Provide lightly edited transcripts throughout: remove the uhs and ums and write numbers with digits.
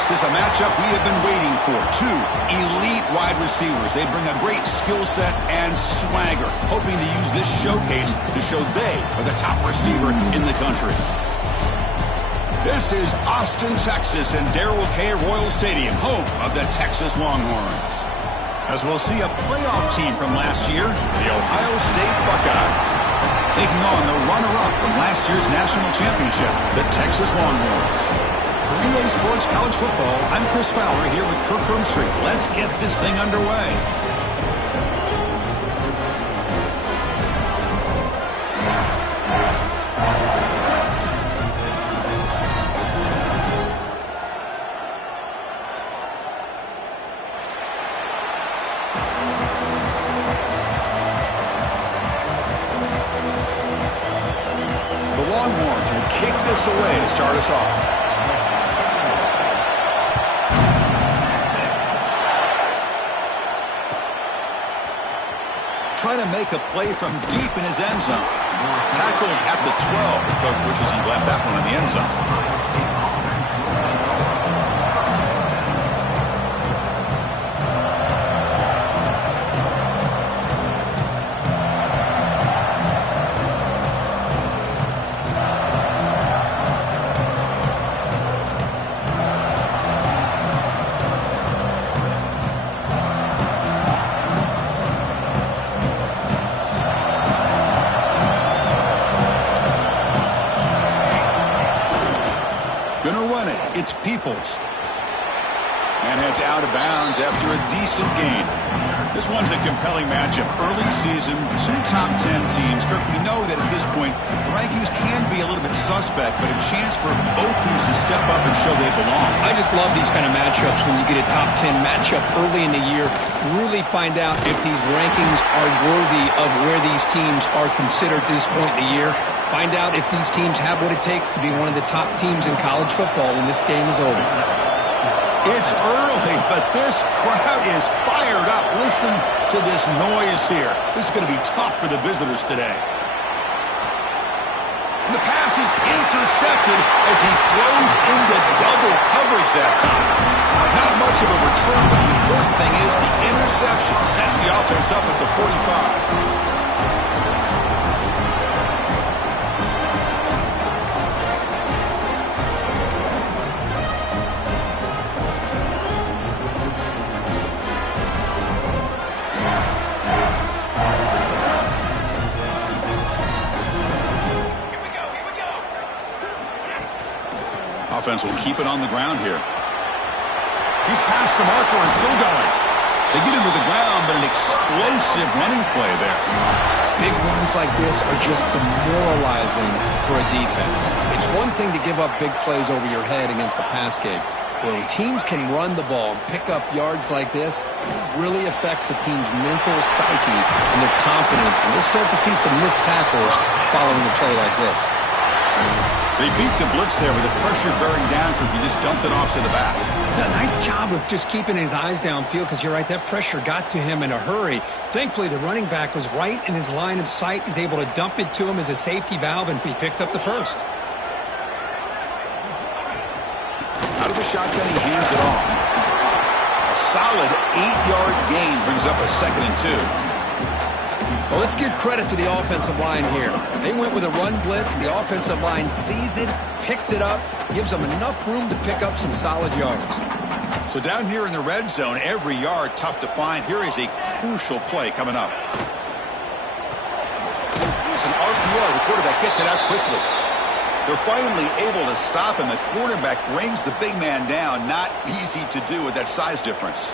This is a matchup we have been waiting for. Two elite wide receivers. They bring a great skill set and swagger, hoping to use this showcase to show they are the top receiver in the country. This is Austin, Texas, and Darrell K. Royal Stadium, home of the Texas Longhorns. As we'll see a playoff team from last year, the Ohio State Buckeyes, taking on the runner-up from last year's national championship, the Texas Longhorns. For EA Sports College Football, I'm Chris Fowler here with Kirk Hermstreet. Let's get this thing underway. The Longhorns will kick this away to start us off. Trying to make a play from deep in his end zone. Tackled at the 12. The coach wishes he left that one in the end zone. It's Peoples. And heads out of bounds after a decent gain. This one's a compelling matchup. Early season, two top 10 teams. Kirk, we know that at this point, the rankings can be a little bit suspect, but a chance for both teams to step up and show they belong. I just love these kind of matchups when you get a top 10 matchup early in the year. Really find out if these rankings are worthy of where these teams are considered at this point in the year. Find out if these teams have what it takes to be one of the top teams in college football when this game is over. It's early, but this crowd is fired up. Listen to this noise here. This is going to be tough for the visitors today. And the pass is intercepted as he throws into double coverage that time. Not much of a return, but the important thing is the interception sets the offense up at the 45. Offense will keep it on the ground here. He's past the marker and still going. They get him to the ground, but an explosive running play there. Big runs like this are just demoralizing for a defense. It's one thing to give up big plays over your head against the pass game. When teams can run the ball and pick up yards like this, it really affects the team's mental psyche and their confidence. And we'll start to see some missed tackles following a play like this. They beat the blitz there with the pressure bearing down because he just dumped it off to the back. A nice job of just keeping his eyes downfield because you're right, that pressure got to him in a hurry. Thankfully, the running back was right in his line of sight. He's able to dump it to him as a safety valve, and he picked up the first. Out of the shotgun, he hands it off. A solid 8-yard gain brings up a 2nd and 2. Well, let's give credit to the offensive line here. They went with a run blitz. The offensive line sees it, picks it up, gives them enough room to pick up some solid yards. So down here in the red zone, every yard tough to find. Here is a crucial play coming up. It's an RPO. The quarterback gets it out quickly. They're finally able to stop, and the quarterback brings the big man down. Not easy to do with that size difference.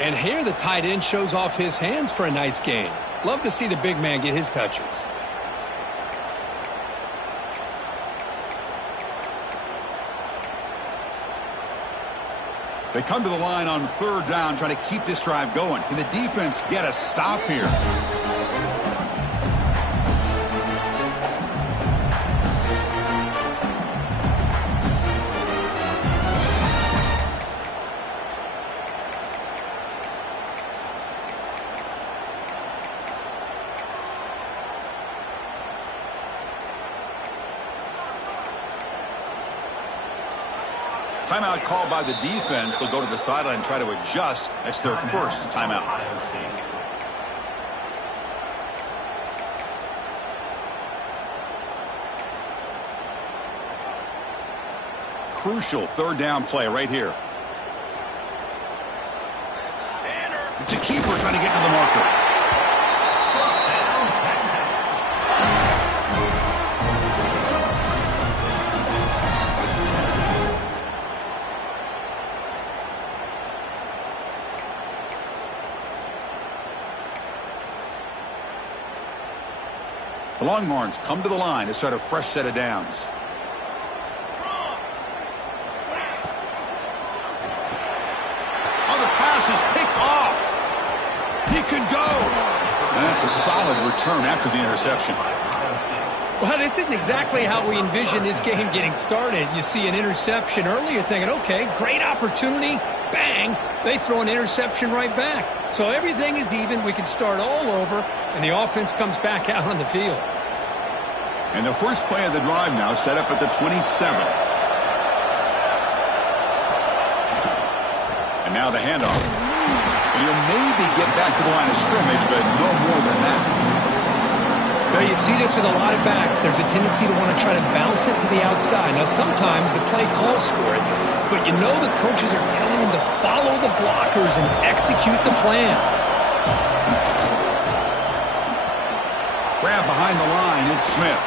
And here the tight end shows off his hands for a nice gain. Love to see the big man get his touches. They come to the line on 3rd down, trying to keep this drive going. Can the defense get a stop here? Timeout called by the defense. They'll go to the sideline and try to adjust. That's their first timeout. Crucial third down play right here. It's a keeper trying to get to the marker. The Longhorns come to the line to start a fresh set of downs. Oh, the pass is picked off. He could go. And that's a solid return after the interception. Well, this isn't exactly how we envision this game getting started. You see an interception early, you're thinking, okay, great opportunity. Bang, they throw an interception right back. So everything is even. We can start all over, and the offense comes back out on the field. And the first play of the drive now set up at the 27. And now the handoff. And he'll maybe get back to the line of scrimmage, but no more than that. Now, you see this with a lot of backs. There's a tendency to want to try to bounce it to the outside. Now, sometimes the play calls for it, but you know the coaches are telling them to follow the blockers and execute the plan. Grab behind the line, it's Smith.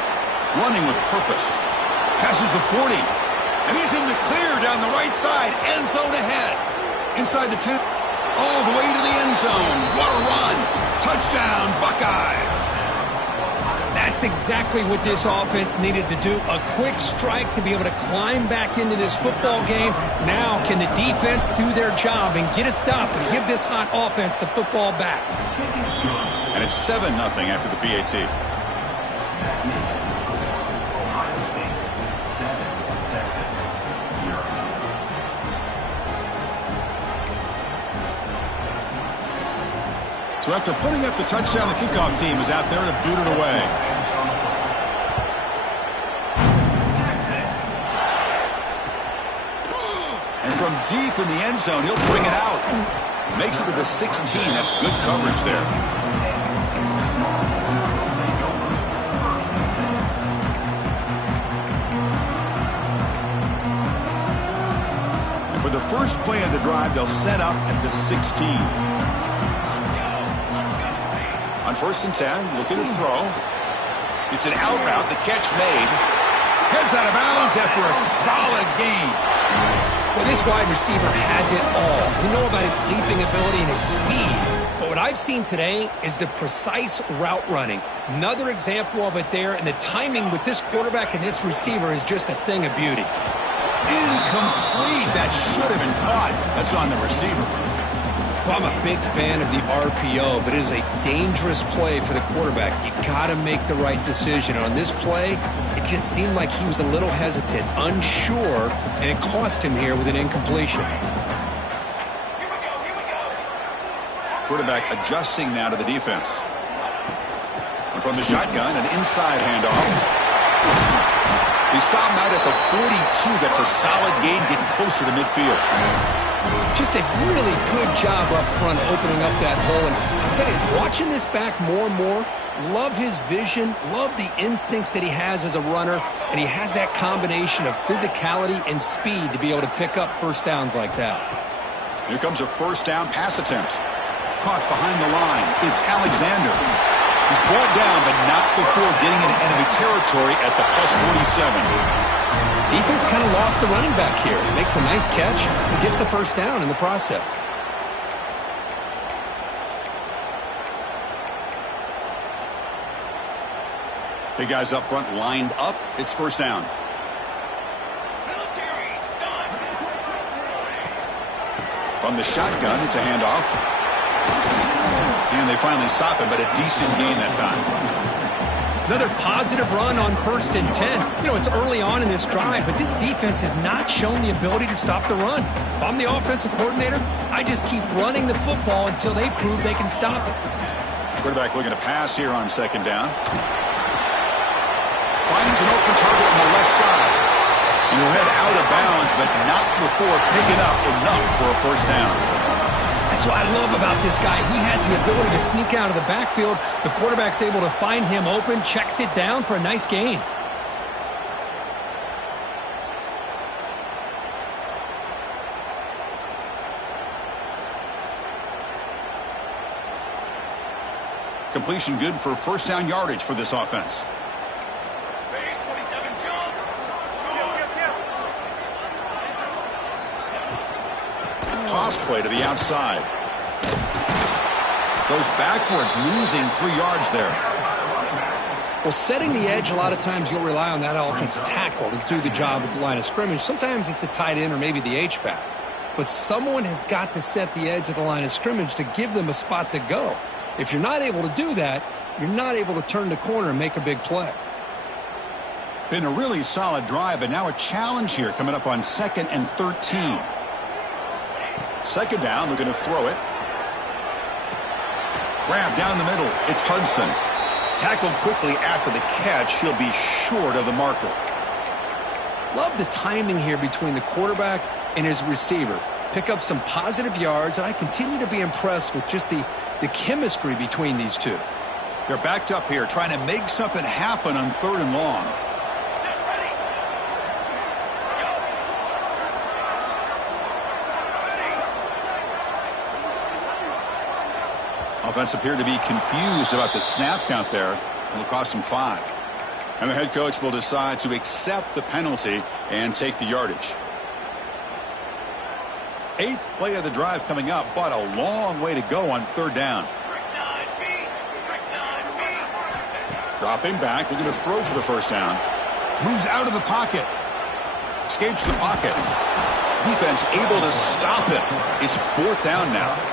Running with purpose. Passes the 40. And he's in the clear down the right side. End zone ahead. Inside the 10. All the way to the end zone. What a run. Touchdown, Buckeyes. That's exactly what this offense needed to do. A quick strike to be able to climb back into this football game. Now can the defense do their job and get a stop and give this hot offense the football back. And it's 7-0 after the PAT. So after putting up the touchdown, the kickoff team is out there to boot it away. And from deep in the end zone, he'll bring it out. Makes it to the 16. That's good coverage there. And for the first play of the drive, they'll set up at the 16. On 1st and 10, looking to throw. It's an out route, the catch made. Heads out of bounds after a solid gain. Well, this wide receiver has it all. We know about his leaping ability and his speed. But what I've seen today is the precise route running. Another example of it there, and the timing with this quarterback and this receiver is just a thing of beauty. Incomplete. That should have been caught. That's on the receiver. Well, I'm a big fan of the RPO, but it is a dangerous play for the quarterback. You got to make the right decision. On this play, it just seemed like he was a little hesitant, unsure, and it cost him here with an incompletion. Quarterback adjusting now to the defense. And from the shotgun, an inside handoff. He stopped him out at the 42. That's a solid gain, getting closer to midfield. Just a really good job up front opening up that hole. And I'll tell you, watching this back more and more, love his vision, love the instincts that he has as a runner, and he has that combination of physicality and speed to be able to pick up first downs like that. Here comes a first down pass attempt. Caught behind the line. It's Alexander. He's brought down, but not before getting into enemy territory at the +47. Defense kind of lost the running back here. Makes a nice catch and gets the first down in the process. Big guys up front lined up. It's first down. From the shotgun, it's a handoff. And they finally stop him, but a decent gain that time. Another positive run on 1st and 10. You know, it's early on in this drive, but this defense has not shown the ability to stop the run. If I'm the offensive coordinator, I just keep running the football until they prove they can stop it. Quarterback looking to pass here on 2nd down. Finds an open target on the left side. And he'll head out of bounds, but not before picking up enough for a first down. That's what I love about this guy. He has the ability to sneak out of the backfield. The quarterback's able to find him open, checks it down for a nice gain. Completion good for first down yardage for this offense. Toss play to the outside. Goes backwards, losing 3 yards there. Well, setting the edge, a lot of times you'll rely on that offensive tackle to do the job at the line of scrimmage. Sometimes it's a tight end or maybe the H-back. But someone has got to set the edge of the line of scrimmage to give them a spot to go. If you're not able to do that, you're not able to turn the corner and make a big play. Been a really solid drive, but now a challenge here coming up on 2nd and 13. Second down, they're going to throw it. Grab down the middle. It's Hudson. Tackled quickly after the catch. He'll be short of the marker. Love the timing here between the quarterback and his receiver. Pick up some positive yards, and I continue to be impressed with just the chemistry between these two. They're backed up here, trying to make something happen on 3rd and long. Offense appeared to be confused about the snap count there. It'll cost him 5. And the head coach will decide to accept the penalty and take the yardage. 8th play of the drive coming up, but a long way to go on 3rd down. Dropping back, they're going to throw for the first down. Moves out of the pocket. Escapes the pocket. Defense able to stop it. It's 4th down now.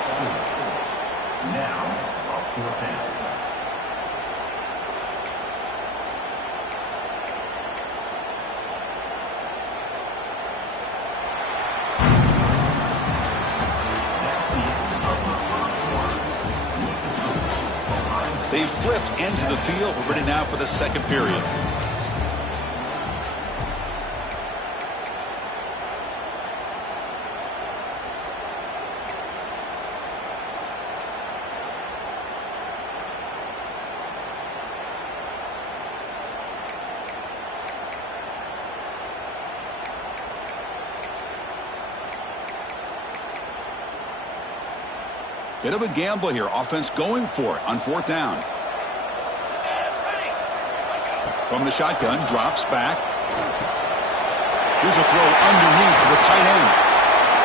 They flipped into the field. We're ready now for the 2nd period. Bit of a gamble here. Offense going for it on 4th down. From the shotgun, drops back. Here's a throw underneath to the tight end.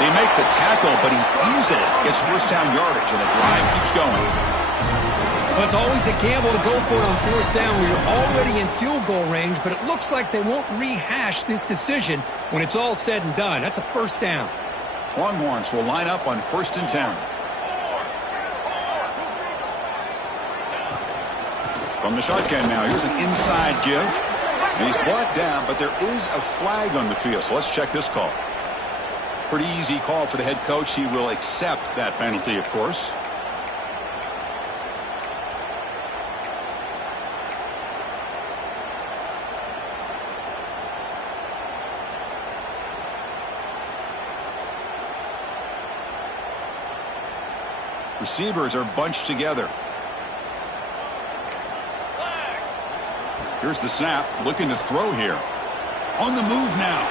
They make the tackle, but he easily gets first down yardage, and the drive keeps going. Well, it's always a gamble to go for it on 4th down where you're already in field goal range, but it looks like they won't rehash this decision when it's all said and done. That's a first down. Longhorns will line up on 1st and 10. From the shotgun now, here's an inside give. And he's brought down, but there is a flag on the field, so let's check this call. Pretty easy call for the head coach. He will accept that penalty, of course. Receivers are bunched together. Here's the snap, looking to throw here. On the move now.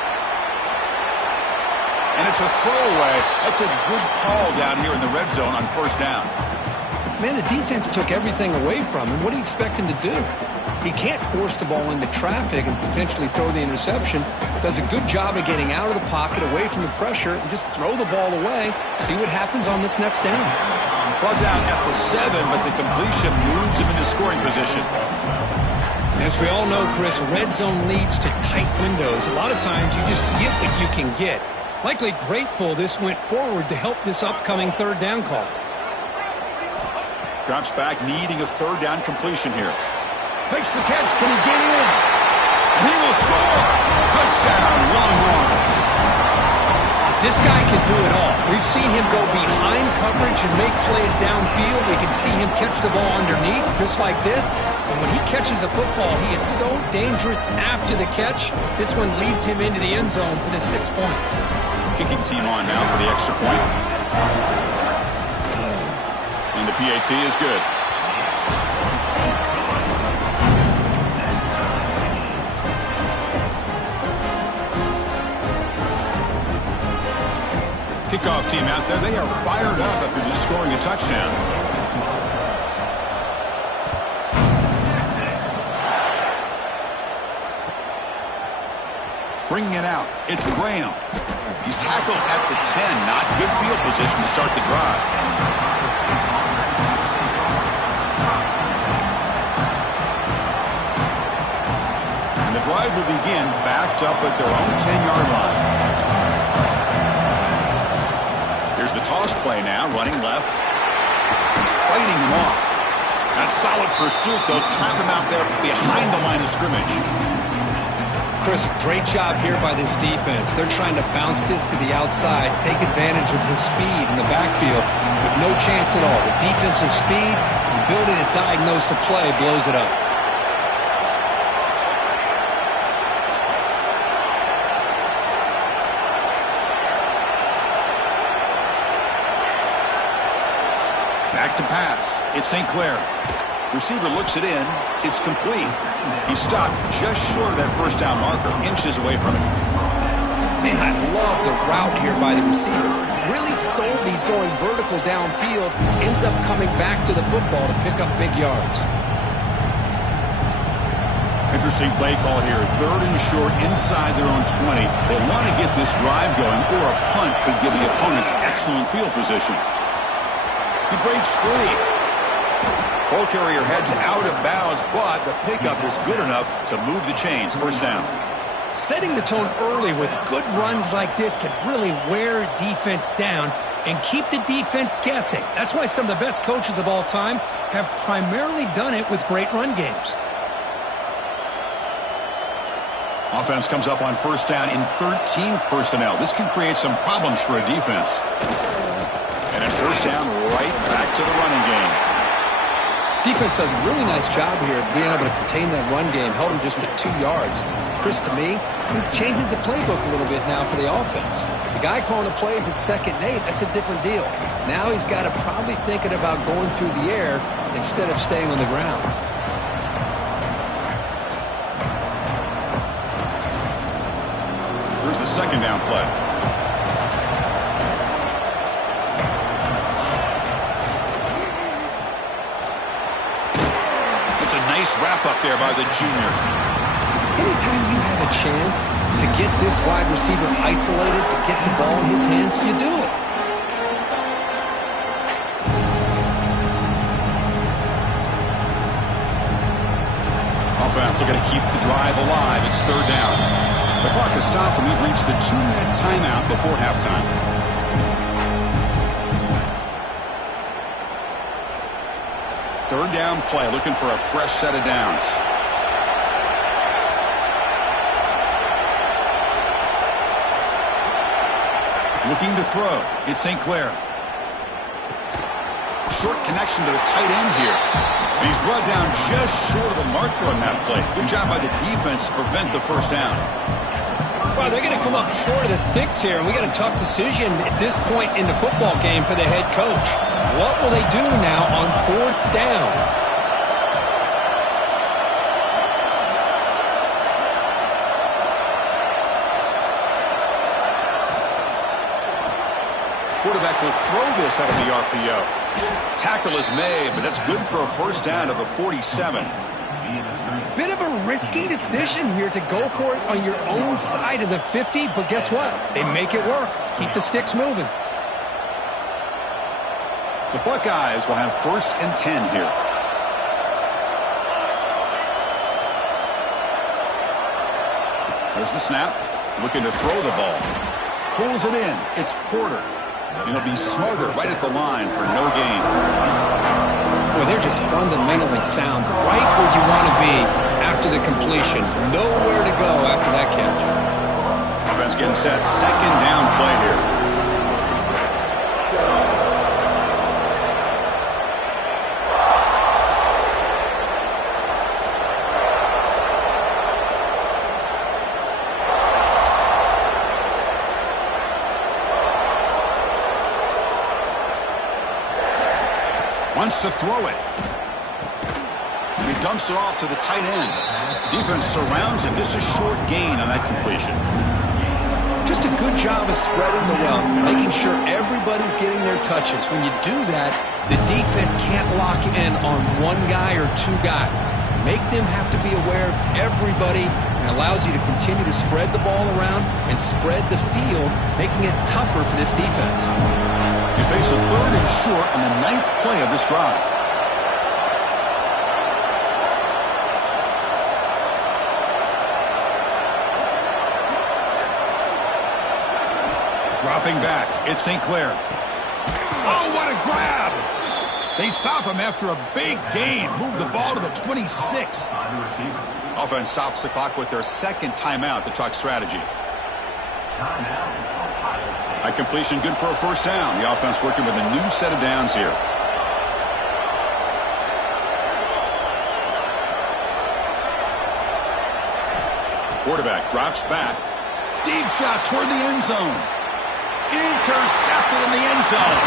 And it's a throwaway. That's a good call down here in the red zone on 1st down. Man, the defense took everything away from him. What do you expect him to do? He can't force the ball into traffic and potentially throw the interception. Does a good job of getting out of the pocket, away from the pressure, and just throw the ball away. See what happens on this next down. Brought down at the 7, but the completion moves him into scoring position. As we all know, Chris, red zone leads to tight windows. A lot of times you just get what you can get. Likely grateful this went forward to help this upcoming 3rd down call. Drops back, needing a 3rd down completion here. Makes the catch. Can he get in? And he will score. Touchdown, Longhorns. This guy can do it all. We've seen him go behind coverage and make plays downfield. We can see him catch the ball underneath, just like this. And when he catches a football, he is so dangerous after the catch. This one leads him into the end zone for the 6 points. Kicking team on now for the extra point. And the PAT is good. Kickoff team out there, they are fired up after just scoring a touchdown. Bringing it out, it's Graham. He's tackled at the 10, not good field position to start the drive. And the drive will begin backed up at their own 10-yard line. Here's the toss play now, running left. Fighting him off. That solid pursuit, though. Trap him out there behind the line of scrimmage. Chris, great job here by this defense. They're trying to bounce this to the outside, take advantage of his speed in the backfield, with no chance at all. The defensive speed, the ability to diagnose the play blows it up. Back to pass. It's St. Clair. Receiver looks it in. It's complete. He stopped just short of that first down marker, inches away from it. Man, I love the route here by the receiver. Really sold he's going vertical downfield. Ends up coming back to the football to pick up big yards. Interesting play call here. 3rd and short inside their own 20. They want to get this drive going, or a punt could give the opponents excellent field position. He breaks free. Ball carrier heads out of bounds, but the pickup is good enough to move the chains. First down. Setting the tone early with good runs like this can really wear a defense down and keep the defense guessing. That's why some of the best coaches of all time have primarily done it with great run games. Offense comes up on first down in 13 personnel. This can create some problems for a defense. And at first down, right back to the running game. Defense does a really nice job here of being able to contain that run game. Held him just at 2 yards. Chris, to me, this changes the playbook a little bit now for the offense. The guy calling the plays at 2nd and 8, that's a different deal. Now he's got to probably thinking about going through the air instead of staying on the ground. Here's the 2nd down play. Nice wrap up there by the junior. Anytime you have a chance to get this wide receiver isolated, to get the ball in his hands, you do it. Offense looking to keep the drive alive. It's 3rd down. The clock has stopped and we've reached the 2-minute timeout before halftime. Third down play, looking for a fresh set of downs. Looking to throw. It's St. Clair. Short connection to the tight end here. And he's brought down just short of the marker on that play. Good job by the defense to prevent the first down. Well, they're going to come up short of the sticks here, and we got a tough decision at this point in the football game for the head coach. What will they do now on 4th down? Quarterback will throw this out of the RPO. Tackle is made, but that's good for a first down of the 47. Bit of a risky decision here to go for it on your own side of the 50, but guess what? They make it work. Keep the sticks moving. The Buckeyes will have 1st and 10 here. There's the snap. Looking to throw the ball. Pulls it in. It's Porter. And he'll be smothered right at the line for no gain. Boy, they're just fundamentally sound. Right where you want to be after the completion. Nowhere to go after that catch. Offense getting set. Second down play here. Wants to throw it. He dumps it off to the tight end. Defense surrounds him. Just a short gain on that completion. Just a good job of spreading the wealth, making sure everybody's getting their touches. When you do that, the defense can't lock in on one guy or two guys. Make them have to be aware of everybody, and allows you to continue to spread the ball around and spread the field, making it tougher for this defense. You face a third and short on the 9th play of this drive. Dropping back, it's St. Clair. Oh, what a grab! They stop him after a big gain. Move the ball to the 26. Offense stops the clock with their second timeout to talk strategy. A completion good for a first down. The offense working with a new set of downs here. Quarterback drops back. Deep shot toward the end zone. Intercepted in the end zone.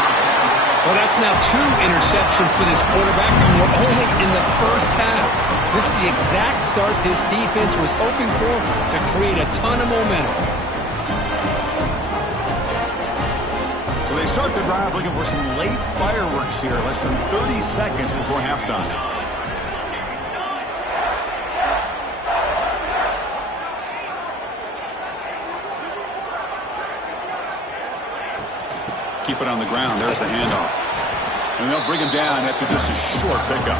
Well, that's now 2 interceptions for this quarterback, and we're only in the first half. This is the exact start this defense was hoping for to create a ton of momentum. So they start the drive looking for some late fireworks here, less than 30 seconds before halftime. Keep it on the ground. There's the handoff. And they'll bring him down after just a short pickup.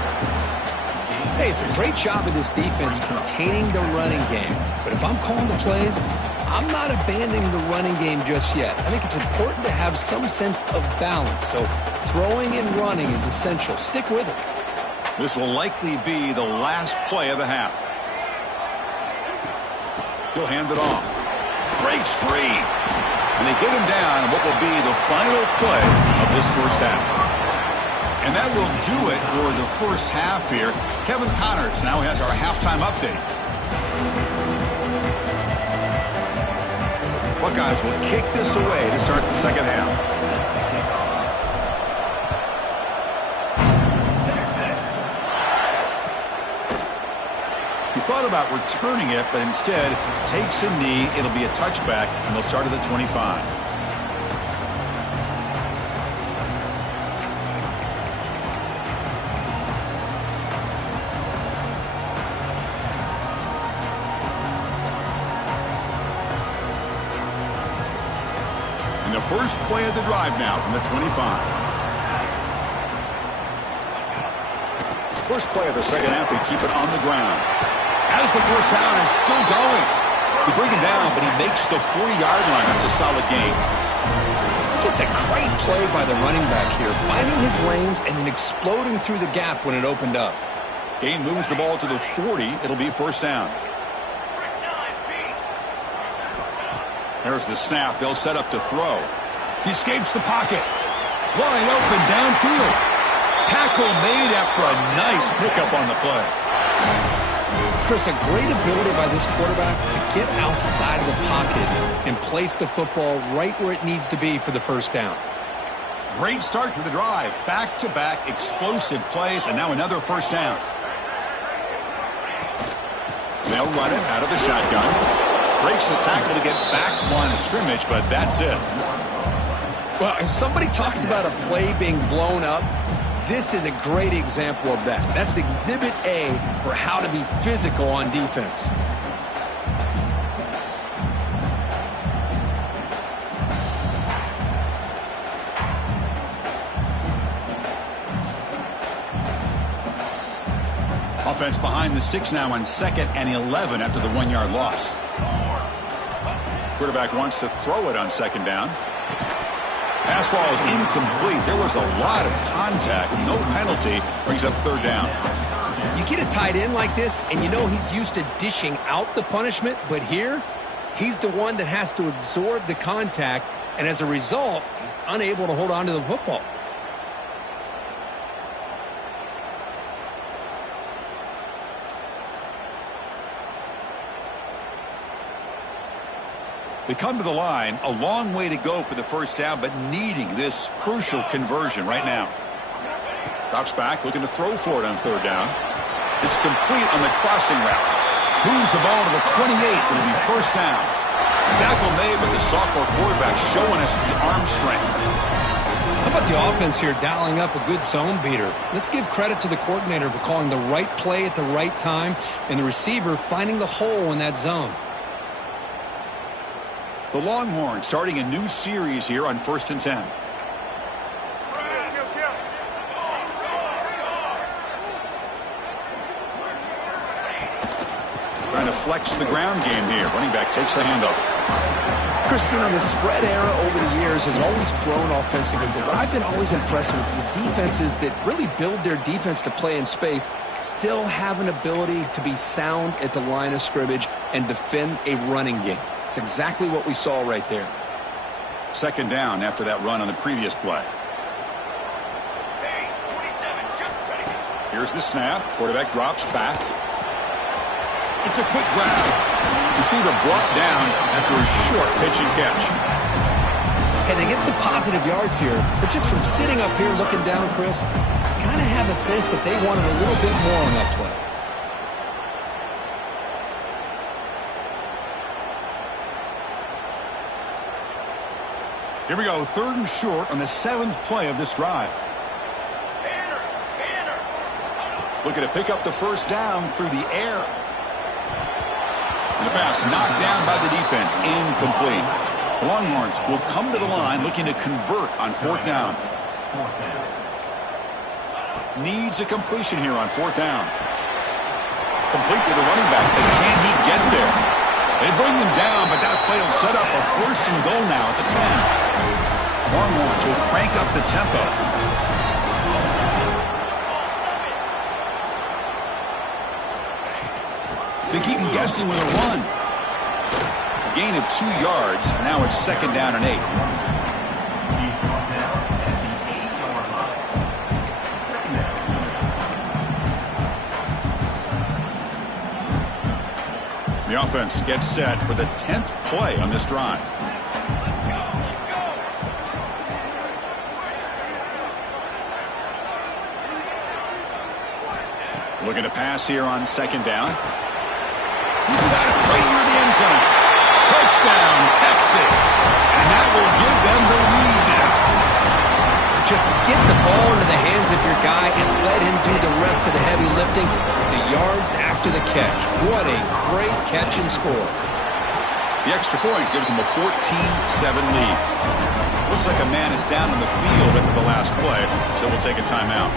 Hey, it's a great job of this defense containing the running game. But if I'm calling the plays, I'm not abandoning the running game just yet. I think it's important to have some sense of balance. So throwing and running is essential. Stick with it. This will likely be the last play of the half. He'll hand it off. Breaks free. And they get him down in what will be the final play of this first half. And that will do it for the first half here. Kevin Connors now has our halftime update. Buckeyes will kick this away to start the second half. He thought about returning it, but instead takes a knee. It'll be a touchback, and they'll start at the 25. And the first play of the drive now from the 25. First play of the second half, they keep it on the ground. As the first down is still going. They bring him down, but he makes the 40-yard line. That's a solid gain. Just a great play by the running back here, finding his lanes and then exploding through the gap when it opened up. Gain moves the ball to the 40. It'll be first down. There's the snap. They'll set up to throw. He escapes the pocket. Wide open downfield. Tackle made after a nice pickup on the play. Chris, a great ability by this quarterback to get outside of the pocket and place the football right where it needs to be for the first down. Great start to the drive. Back-to-back explosive plays, and now another first down. They'll run it out of the shotgun. Breaks the tackle to get back to line of scrimmage, but that's it. Well, if somebody talks about a play being blown up, this is a great example of that. That's Exhibit A for how to be physical on defense. Offense behind the 6 now on 2nd and 11 after the 1-yard loss. Quarterback wants to throw it on 2nd down. Pass ball is incomplete. There was a lot of contact. No penalty. Brings up 3rd down. You get a tight end like this, and you know he's used to dishing out the punishment, but here, He's the one that has to absorb the contact, and as a result, he's unable to hold on to the football. They come to the line, a long way to go for the first down, but needing this crucial conversion right now. Drops back, looking to throw for it on third down. It's complete on the crossing route. Moves the ball to the 28. It'll be first down. The tackle made, but the sophomore quarterback showing us the arm strength. How about the offense here dialing up a good zone beater? Let's give credit to the coordinator for calling the right play at the right time and the receiver finding the hole in that zone. The Longhorns starting a new series here on 1st and 10. Trying to flex the ground game here. Running back takes the handoff. Chris, the spread era over the years has always grown offensively, but what I've been always impressed with the defenses that really build their defense to play in space still have an ability to be sound at the line of scrimmage and defend a running game. It's exactly what we saw right there. Second down after that run on the previous play. Here's the snap. Quarterback drops back. It's a quick grab. Receiver brought down after a short pitch and catch. Hey, they get some positive yards here, but just from sitting up here looking down, Chris, I kind of have a sense that they wanted a little bit more on that play. Here we go, 3rd and short on the 7th play of this drive. Looking to pick up the first down through the air. And the pass knocked down by the defense, incomplete. Longhorns will come to the line looking to convert on 4th down. Needs a completion here on 4th down. Complete with the running back, but can he get there? They bring him down, but that play will set up a 1st and goal now at the 10. Longhorns will crank up the tempo. They keep him guessing with a run. A gain of 2 yards. Now it's 2nd down and 8. The offense gets set for the 10th play on this drive. Looking to pass here on 2nd down. He's got it right near the end zone. Touchdown, Texas. And that will give them the lead now. Just get the ball into the hands of your guy and let him do the rest of the heavy lifting. The yards after the catch. What a great catch and score. The extra point gives them a 14-7 lead. Looks like a man is down on the field after the last play, so we'll take a timeout.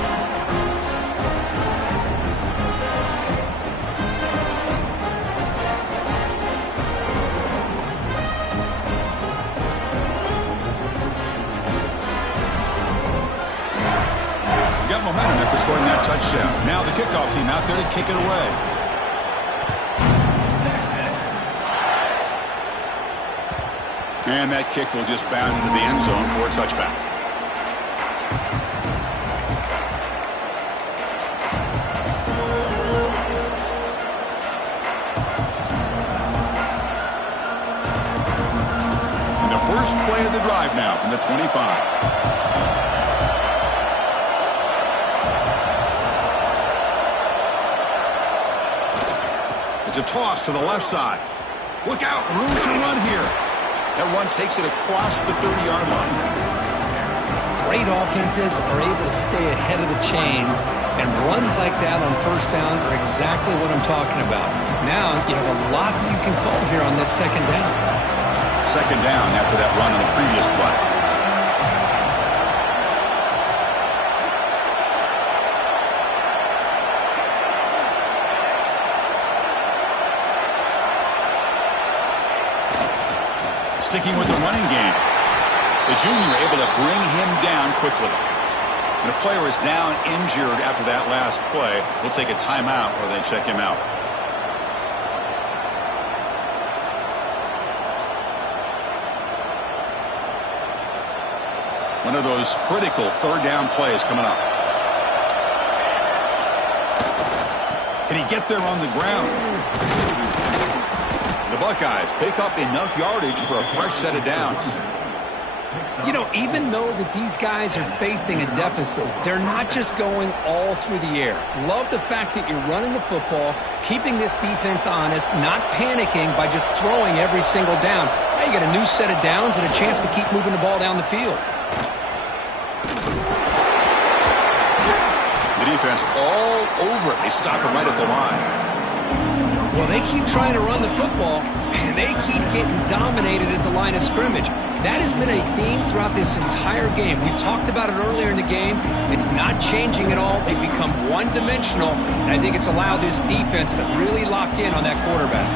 Momentum after scoring that touchdown. Now the kickoff team out there to kick it away. And that kick will just bound into the end zone for a touchback. And the first play of the drive now from the 25. It's a toss to the left side. Look out, room to run here. That run takes it across the 30-yard line. Great offenses are able to stay ahead of the chains, and runs like that on 1st down are exactly what I'm talking about. Now you have a lot that you can call here on this 2nd down. 2nd down after that run on the previous play. Sticking with the running game. The junior able to bring him down quickly. When a player is down injured after that last play, we'll take a timeout or they check him out. One of those critical third down plays coming up. Can he get there on the ground? The Buckeyes pick up enough yardage for a fresh set of downs. You know, even though that these guys are facing a deficit, they're not just going all through the air. Love the fact that you're running the football, keeping this defense honest, not panicking by just throwing every single down. Now you get a new set of downs and a chance to keep moving the ball down the field. The defense all over it. They stop him right at the line. Well, they keep trying to run the football, and they keep getting dominated at the line of scrimmage. That has been a theme throughout this entire game. We've talked about it earlier in the game. It's not changing at all. They've become one-dimensional, and I think it's allowed this defense to really lock in on that quarterback.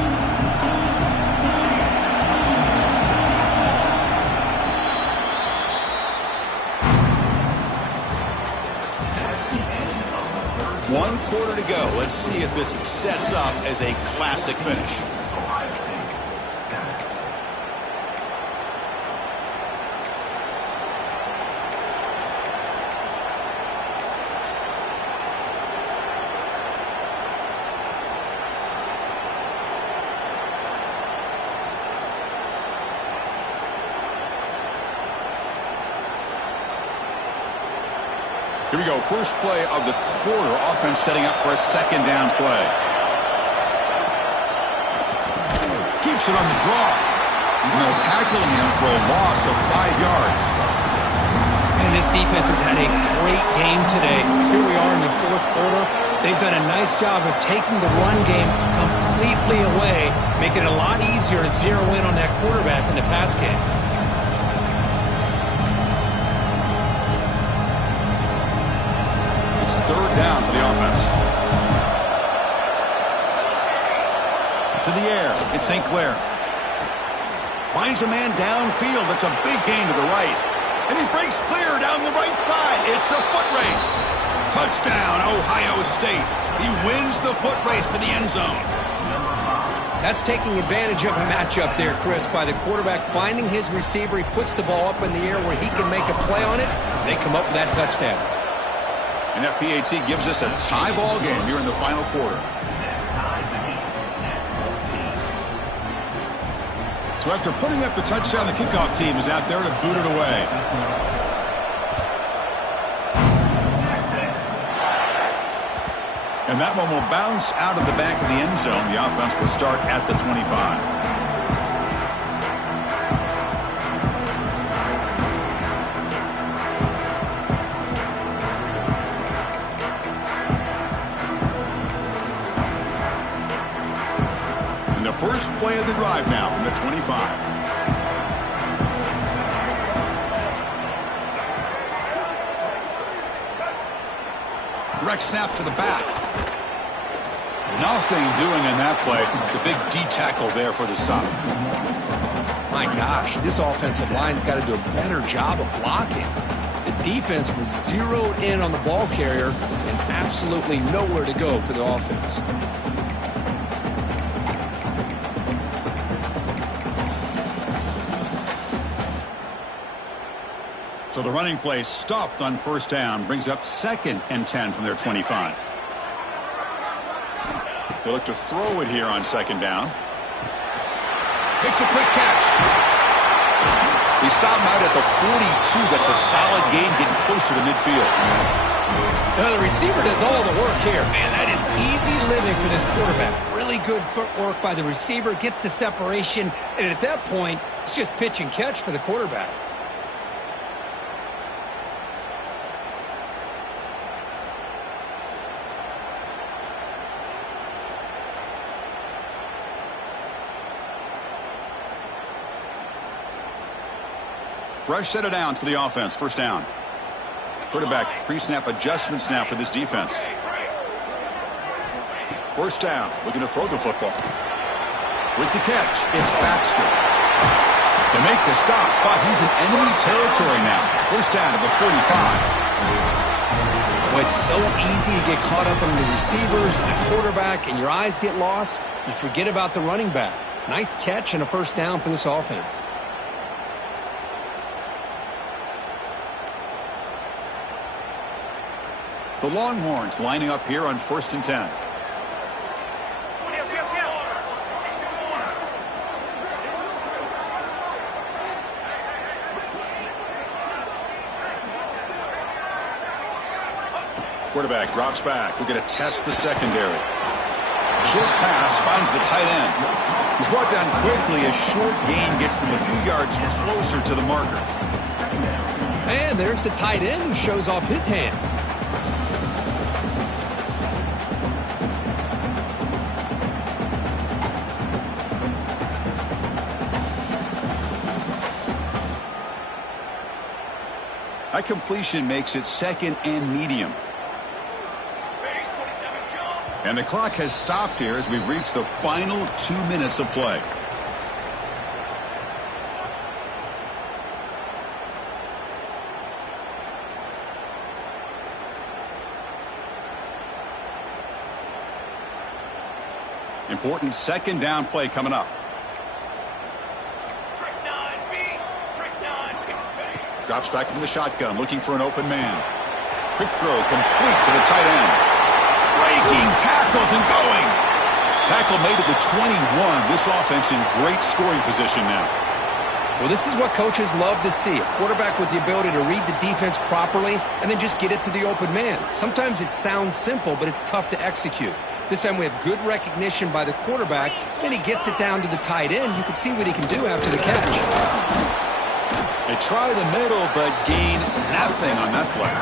One quarter to go. Let's see if this sets up as a classic finish. Here we go. First play of the quarter. Offense setting up for a second down play. Keeps it on the draw. They'll tackle him for a loss of 5 yards. And this defense has had a great game today. Here we are in the fourth quarter. They've done a nice job of taking the run game completely away, making it a lot easier to zero in on that quarterback in the pass game. Third down for the offense. To the air. It's St. Clair. Finds a man downfield. That's a big gain to the right. And he breaks clear down the right side. It's a foot race. Touchdown, Ohio State. He wins the foot race to the end zone. That's taking advantage of a matchup there, Chris, by the quarterback finding his receiver. He puts the ball up in the air where he can make a play on it. They come up with that touchdown. And FPAT gives us a tie ball game here in the final quarter. So after putting up the touchdown, the kickoff team is out there to boot it away. And that one will bounce out of the back of the end zone. The offense will start at the 25. First play of the drive now from the 25. Direct snap to the back. Nothing doing in that play. The big D tackle there for the stop. My gosh, this offensive line's got to do a better job of blocking. The defense was zeroed in on the ball carrier and absolutely nowhere to go for the offense. So the running play stopped on first down, brings up 2nd and 10 from their 25. They look to throw it here on 2nd down. Makes a quick catch. He stopped out at the 42. That's a solid gain, getting closer to midfield. Now the receiver does all the work here. Man, that is easy living for this quarterback. Really good footwork by the receiver, gets the separation, and at that point, it's just pitch and catch for the quarterback. Fresh set of downs for the offense. First down. Quarterback pre-snap adjustments now for this defense. First down. Looking to throw the football. With the catch, it's Baxter. They make the stop, but he's in enemy territory now. First down to the 45. Well, it's so easy to get caught up in the receivers and the quarterback, and your eyes get lost. You forget about the running back. Nice catch and a first down for this offense. The Longhorns lining up here on 1st and 10. Quarterback drops back. We're going to test the secondary. Short pass finds the tight end. He's brought down quickly. A short gain gets them a few yards closer to the marker. And there's the tight end who shows off his hands. That completion makes it 2nd and medium. And the clock has stopped here as we've reached the final 2 minutes of play. Important 2nd down play coming up. Drops back from the shotgun, looking for an open man. Quick throw complete to the tight end. Breaking tackles and going. Tackle made at the 21. This offense in great scoring position now. Well, this is what coaches love to see. A quarterback with the ability to read the defense properly and then just get it to the open man. Sometimes it sounds simple, but it's tough to execute. This time we have good recognition by the quarterback. Then he gets it down to the tight end. You can see what he can do after the catch. They try the middle, but gain nothing on that play.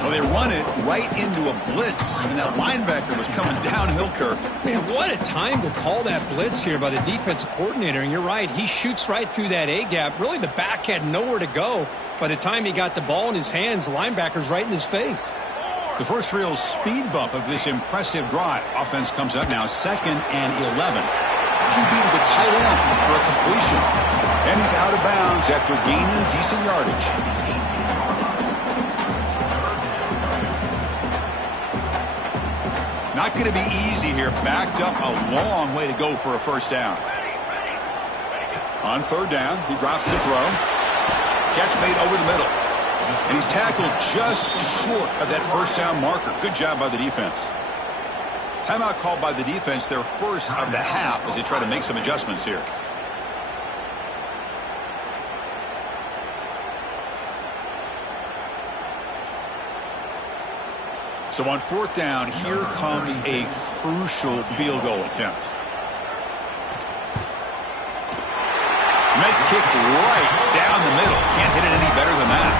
Well, they run it right into a blitz, and that linebacker was coming downhill, Kirk. Man, what a time to call that blitz here by the defensive coordinator. And you're right, he shoots right through that A-gap. Really, the back had nowhere to go. By the time he got the ball in his hands, the linebacker's right in his face. The first real speed bump of this impressive drive. Offense comes up now 2nd and 11. QB to the tight end for a completion. And he's out of bounds after gaining decent yardage. Not going to be easy here. Backed up a long way to go for a first down. On 3rd down, he drops to throw. Catch made over the middle. And he's tackled just short of that first down marker. Good job by the defense. Timeout called by the defense, their first of the half, as they try to make some adjustments here. So on 4th down, here comes a crucial field goal attempt. Make kick right down the middle. Can't hit it any better than that.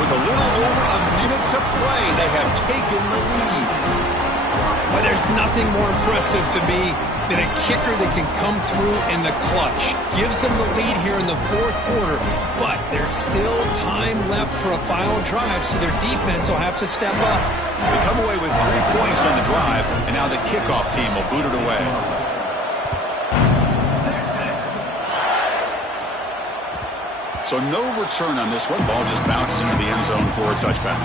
With a little over a minute to play, they have taken the lead. Well, there's nothing more impressive to me than a kicker that can come through in the clutch. Gives them the lead here in the 4th quarter, but there's still time left for a final drive, so their defense will have to step up. They come away with 3 points on the drive, and now the kickoff team will boot it away. So no return on this one. Ball just bounces into the end zone for a touchback.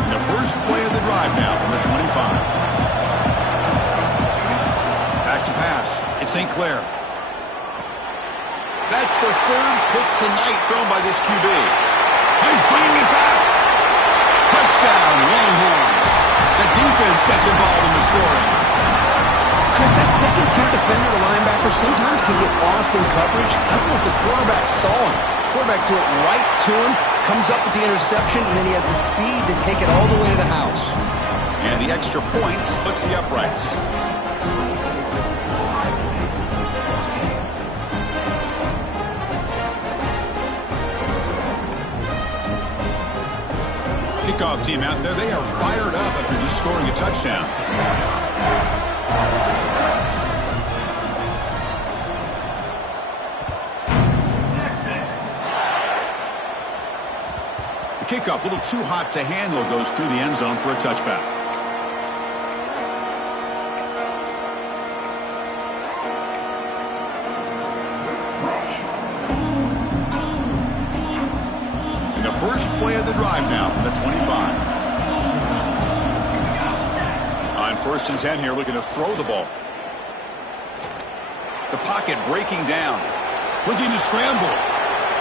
And the first play of the drive now from the 25. Back to pass. It's St. Clair. That's the 3rd pick tonight thrown by this QB. He's bringing it back. Touchdown, Longhorns. The defense gets involved in the scoring. Chris, that second-tier defender, the linebacker, sometimes can get lost in coverage. I don't know if the quarterback saw him. Quarterback threw it right to him, comes up with the interception, and then he has the speed to take it all the way to the house. And the extra point splits the uprights. Kickoff team out there, they are fired up after just scoring a touchdown. The kickoff, a little too hot to handle, goes through the end zone for a touchback. First play of the drive now from the 25. On First and 10 here, looking to throw the ball. The pocket breaking down. Looking to scramble.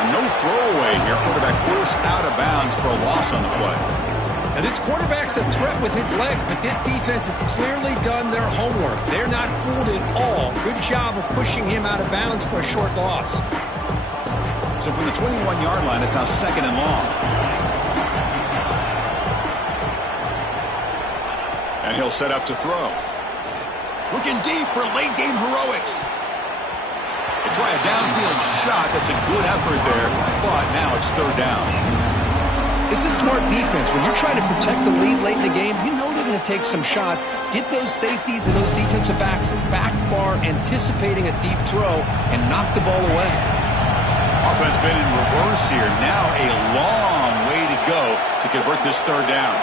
And no throwaway here. Quarterback forced out of bounds for a loss on the play. Now, this quarterback's a threat with his legs, but this defense has clearly done their homework. They're not fooled at all. Good job of pushing him out of bounds for a short loss. So from the 21-yard line, it's now 2nd and long. And he'll set up to throw. Looking deep for late-game heroics. They try a downfield shot. That's a good effort there, but now it's 3rd down. This is smart defense. When you're trying to protect the lead late in the game, you know they're going to take some shots, get those safeties and those defensive backs back far, anticipating a deep throw, and knock the ball away. Offense been in reverse here. Now a long way to go to convert this 3rd down.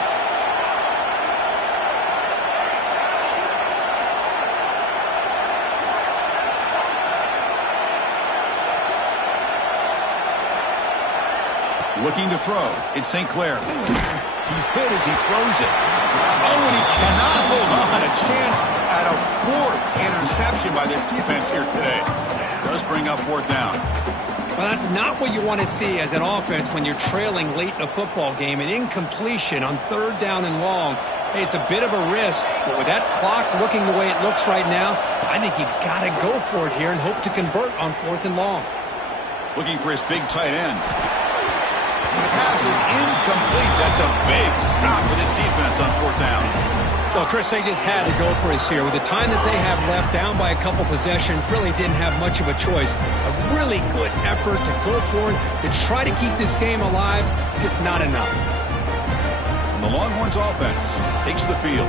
Looking to throw. It's St. Clair. He's hit as he throws it. Oh, and he cannot hold on. A chance at a 4th interception by this defense here today. Does bring up 4th down. Well, that's not what you want to see as an offense when you're trailing late in a football game. An incompletion on 3rd down and long. Hey, it's a bit of a risk, but with that clock looking the way it looks right now, I think you've got to go for it here and hope to convert on 4th and long. Looking for his big tight end. The pass is incomplete. That's a big stop for this defense on 4th down. Well, Chris, they just had to go for this here. With the time that they have left, down by a couple possessions, really didn't have much of a choice. A really good effort to go for it, to try to keep this game alive, just not enough. And the Longhorns offense takes the field.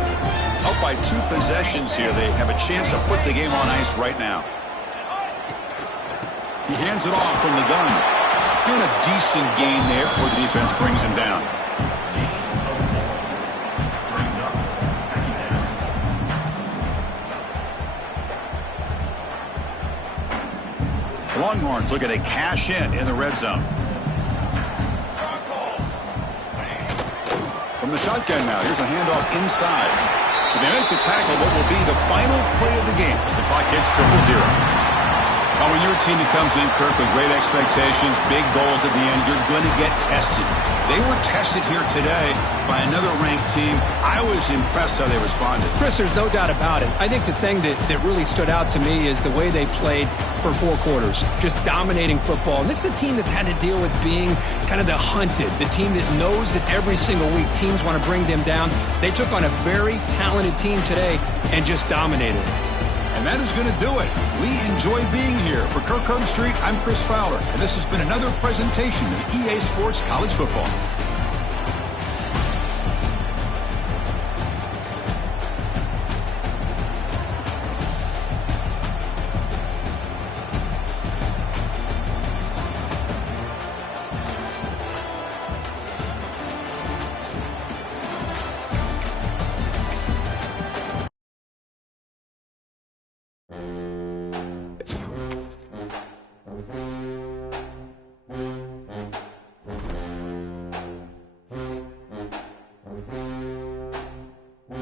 Up by 2 possessions here. They have a chance to put the game on ice right now. He hands it off from the gun. Doing a decent gain there before the defense brings him down. The Longhorns look at a cash in the red zone. From the shotgun now, here's a handoff inside. So they make the tackle, what will be the final play of the game as the clock hits 0-0. Oh, when you're a team that comes in, Kirk, with great expectations, big goals at the end, you're going to get tested. They were tested here today by another ranked team. I was impressed how they responded. Chris, there's no doubt about it. I think the thing that really stood out to me is the way they played for 4 quarters, just dominating football. And this is a team that's had to deal with being kind of the hunted, the team that knows that every single week teams want to bring them down. They took on a very talented team today and just dominated. And that is going to do it. We enjoy being here. For Kirk Herbstreit, I'm Chris Fowler, and this has been another presentation of EA Sports College Football.